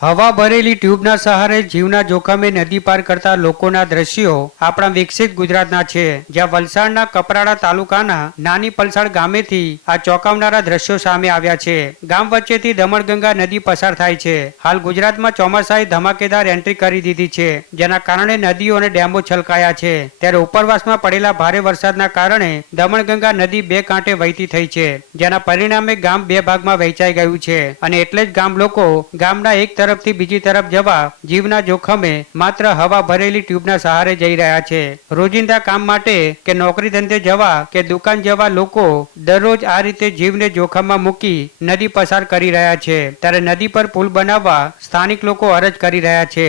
હવા ભરેલી ટ્યુબના સહારે જીવના જોખમે નદી પાર કરતા લોકોના દ્રશ્યો આપણા વિકસિત ગુજરાતના છે, જ્યાં વલસાડના કપરાડા તાલુકાના નાની પલસાડ ગામેથી આ ચોંકાવનારા દ્રશ્યો સામે આવ્યા છે। ગામ વચ્ચેથી દમણગંગા નદી પસાર થાય છે। હાલ ગુજરાતમાં ચોમાસાએ ધમાકેદાર એન્ટ્રી કરી દીધી છે, જેના કારણે નદીઓ અને ડેમો છલકાયા છે। ત્યારે ઉપરવાસમાં પડેલા ભારે વરસાદના કારણે દમણગંગા નદી બે કાંઠે વહેતી થઈ છે, જેના પરિણામે ગામ બે ભાગમાં વહેંચાઈ ગયું છે અને એટલે જ ગામ લોકો ગામના એક તરફથી બીજી તરફ જવા જીવના જોખમે માત્ર હવા ભરેલી ટ્યુબના સહારે જઈ રહ્યા છે। રોજિંદા કામ માટે કે નોકરી ધંધે જવા કે દુકાન જવા લોકો દરરોજ આ રીતે જીવને જોખમમાં મૂકી નદી પસાર કરી રહ્યા છે। ત્યારે નદી પર પુલ બનાવવા સ્થાનિક લોકો અરજ કરી રહ્યા છે।